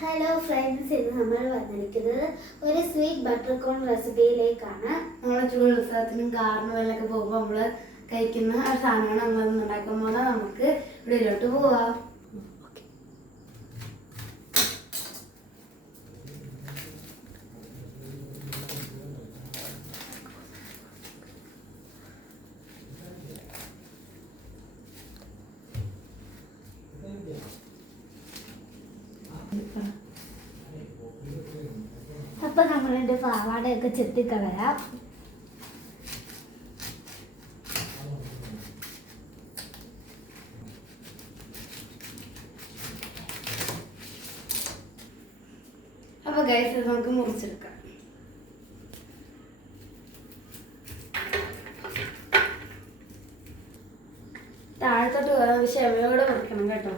Hello friends, ഇന്ന് നമ്മൾ വന്നിരിക്കുന്നത് ഒരു സ്വീറ്റ് ബട്ടർ കോൺ റെസിപ്പിയിലേക്കാണ്. നമ്മൾ ചൂട് ഉത്സവത്തിനും കാർണിവലിനൊക്കെ പോകുമ്പോൾ നമ്മൾ കഴിക്കുന്ന ആ സാധനമാണ് നമ്മളൊന്നും ഉണ്ടാക്കുമ്പോൾ നമുക്ക് ഇവിടെയിലോട്ട് പോവാം. അപ്പൊ നമ്മളെന്റെ പാവാടയൊക്കെ ചെത്തിക്കളയാം. അപ്പൊ ഗൈസ് നമുക്ക് മുറിച്ചെടുക്കാം. താഴത്തോട്ട് ക്ഷമയോടെ മുറിക്കണം കേട്ടോ.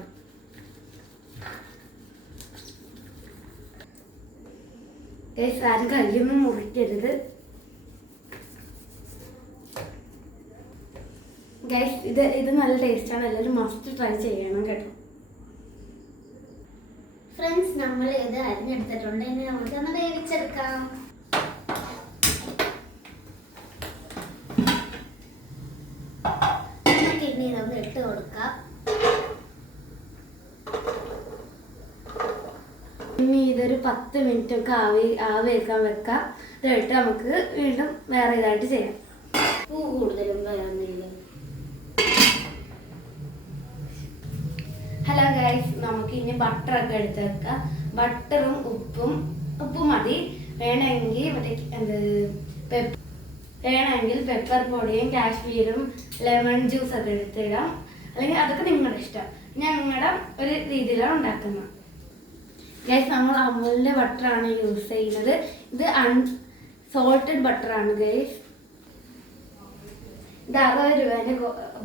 ഗൈസ് ആരും കയ്യൊന്നും മുറിക്കരുത്. ഗൈസ് ഇത് നല്ല ടേസ്റ്റാണ്, എല്ലാവരും മസ്റ്റ് ട്രൈ ചെയ്യണം കേട്ടോ. ഫ്രണ്ട്സ്, നമ്മൾ ഇത് അരിഞ്ഞെടുത്തിട്ടുണ്ട്. ഇനി നമുക്കൊന്ന് വേവിച്ചെടുക്കാം. നമുക്ക് ഇനി ഇതൊന്ന് ഇട്ട് കൊടുക്കാം. ഇനി ഇതൊരു 10 മിനിറ്റ് ഒക്കെ ആവിയേക്കാൻ വെക്കാം. ഇതായിട്ട് നമുക്ക് വീണ്ടും വേറെ ഇതായിട്ട് ചെയ്യാം. പൂ കൂടുതലും വേണമെന്നില്ല. ഹലോ ഗൈസ്, നമുക്ക് ഇനി ബട്ടറൊക്കെ എടുത്ത് വെക്കാം. ബട്ടറും ഉപ്പും മതി. വേണമെങ്കിൽ വേണമെങ്കിൽ പെപ്പർ പൊടിയും കാശ്മീരും ലെമൺ ജ്യൂസ് ഒക്കെ എടുത്തിടാം. അല്ലെങ്കിൽ അതൊക്കെ നിങ്ങളുടെ ഇഷ്ടം. ഞങ്ങളുടെ ഒരു രീതിയിലാണ് ഉണ്ടാക്കുന്നത്. ഗൈസ്, നമ്മൾ അമൂലിൻ്റെ ബട്ടറാണ് യൂസ് ചെയ്യുന്നത്. ഇത് അൺസോൾട്ടഡ് ബട്ടറാണ് ഗൈസ്. ഇത് 60 രൂപേൻ്റെ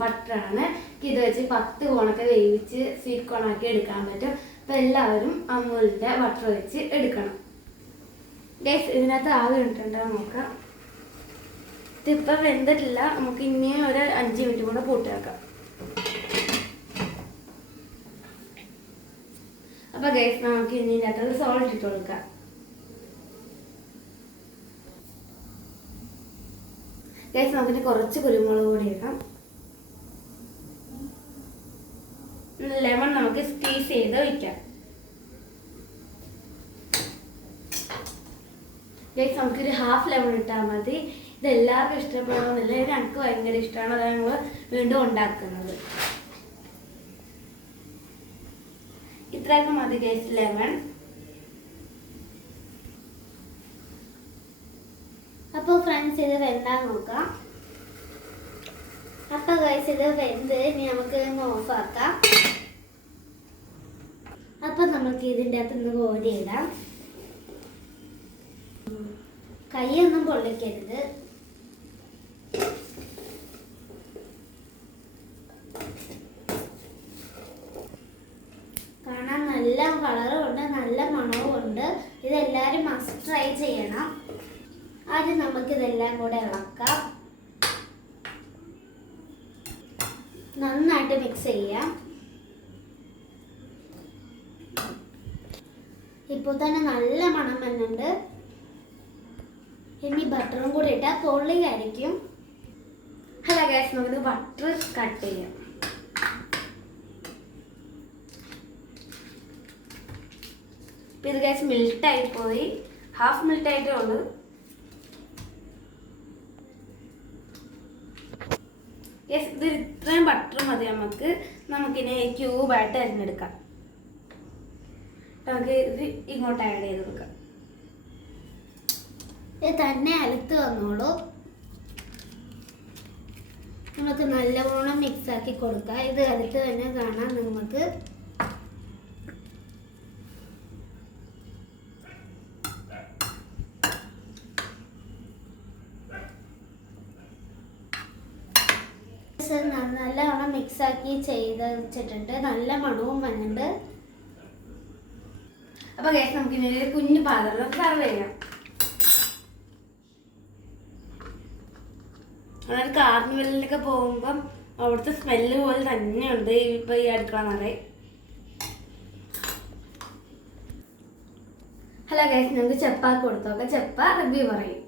ബട്ടറാണ്. ഇത് വെച്ച് 10 കോണൊക്കെ വേവിച്ച് സ്വീറ്റ് കോണാക്കി എടുക്കാൻ പറ്റും. അപ്പോൾ എല്ലാവരും അമൂലിൻ്റെ ബട്ടർ വെച്ച് എടുക്കണം. ഗൈസ്, ഇതിനകത്ത് ആവി ഇട്ടിട്ടുണ്ടോ നോക്കാം. ഇതിപ്പോൾ വെന്തിട്ടില്ല. നമുക്ക് ഇനിയും ഒരു 5 മിനിറ്റ് കൂടെ പൂട്ടി വെക്കാം. അപ്പോൾ ഗൈസ്, നമുക്ക് ഇനി ഇതിനകത്ത് സോൾട്ട് ഇട്ട് കൊടുക്കാം. ഗൈസ്, നമുക്കിനി കുറച്ച് കുരുമുളക് പൊടി ഇടാം. ലെമൺ നമുക്ക് സ്ക്വീസ് ചെയ്ത് വയ്ക്കാം. ഗൈസ്, നമുക്കൊരു 1/2 ലെമൺ ഇട്ടാൽ മതി. ഇത് എല്ലാവർക്കും ഇഷ്ടപ്പെടുന്നില്ല. എനിക്ക് ഭയങ്കര ഇഷ്ടമാണ്. അതാണ് നമ്മൾ വീണ്ടും ഉണ്ടാക്കുന്നത്. ഇത്രയൊക്കെ മതി ഗൈസ് ലെമൺ. അപ്പോൾ ഫ്രണ്ട്സ്, ഇത് വെന്താൻ നോക്കാം. അപ്പോൾ ഗൈസ്, ഇത് വെന്ത് ഇനി നമുക്ക് ഓഫാക്കാം. അപ്പോൾ നമുക്ക് ഇതിൻ്റെ അകത്തുനിന്ന് കോരിയിടാം. കൈയൊന്നും പൊള്ളിക്കരുത്. കാണാൻ നല്ല കളറും ഉണ്ട്, നല്ല മണവും ഉണ്ട്. ഇതെല്ലാവരും മസ്റ്റ് ട്രൈ ചെയ്യണം. ആദ്യം നമുക്കിതെല്ലാം കൂടെ ഇളക്കാം. നന്നായിട്ട് മിക്സ് ചെയ്യാം. ഇപ്പോൾ തന്നെ നല്ല മണം വരുന്നുണ്ട്. ഇനി ബട്ടറും കൂടി ഇട്ടാൽ പൊള്ളിയായിരിക്കും. ഹലോ ഗൈസ്, നമുക്ക് ബട്ടർ കട്ട് ചെയ്യാം. ഇപ്പം ഇത് ഗൈസ് മെൽട്ടായി പോയി. 1/2 മെൽട്ടായിട്ടേ ഉള്ളൂ. യെസ്, ഇത് ഇത്രയും ബട്ടർ മതി നമുക്ക്. നമുക്കിനി ക്യൂബായിട്ട് അരിഞ്ഞെടുക്കാം. നമുക്ക് ഇത് ഇങ്ങോട്ട് ആഡ് ചെയ്ത് കൊടുക്കാം. ഇത് തന്നെ അലുത്ത് വന്നോളൂ. നമുക്ക് നല്ലവണ്ണം മിക്സ് ആക്കി കൊടുക്കാം. ഇത് അലുത്ത് തന്നെ കാണാം നമുക്ക്. നല്ലവണ്ണം മിക്സ് ആക്കി ചെയ്ത് വെച്ചിട്ടുണ്ട്. നല്ല മണവും വന്നിട്ടുണ്ട്. അപ്പൊ ഗൈസ്, നമുക്ക് ഇനി ഒരു കുഞ്ഞു പാത്രം സെർവ് ചെയ്യാം. അതായത് കാർണിവലിലൊക്കെ പോകുമ്പം അവിടുത്തെ സ്മെല്ല് പോലെ തന്നെയുണ്ട് ഇപ്പോൾ ഈ അടുക്കള നിറയെ. ഹലോ ഗൈസ്, നമുക്ക് ചെപ്പാക്ക് കൊടുത്തോക്കെ. ചെപ്പ റിവ്യൂ പറയും.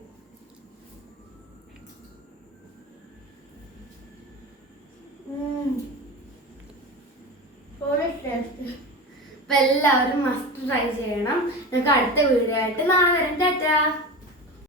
അപ്പൊ എല്ലാവരും മസ്റ്റ് ട്രൈ ചെയ്യണം. നമുക്ക് അടുത്ത വീഡിയോ ആയിട്ട് നാളെ വരാം. ടാറ്റാ.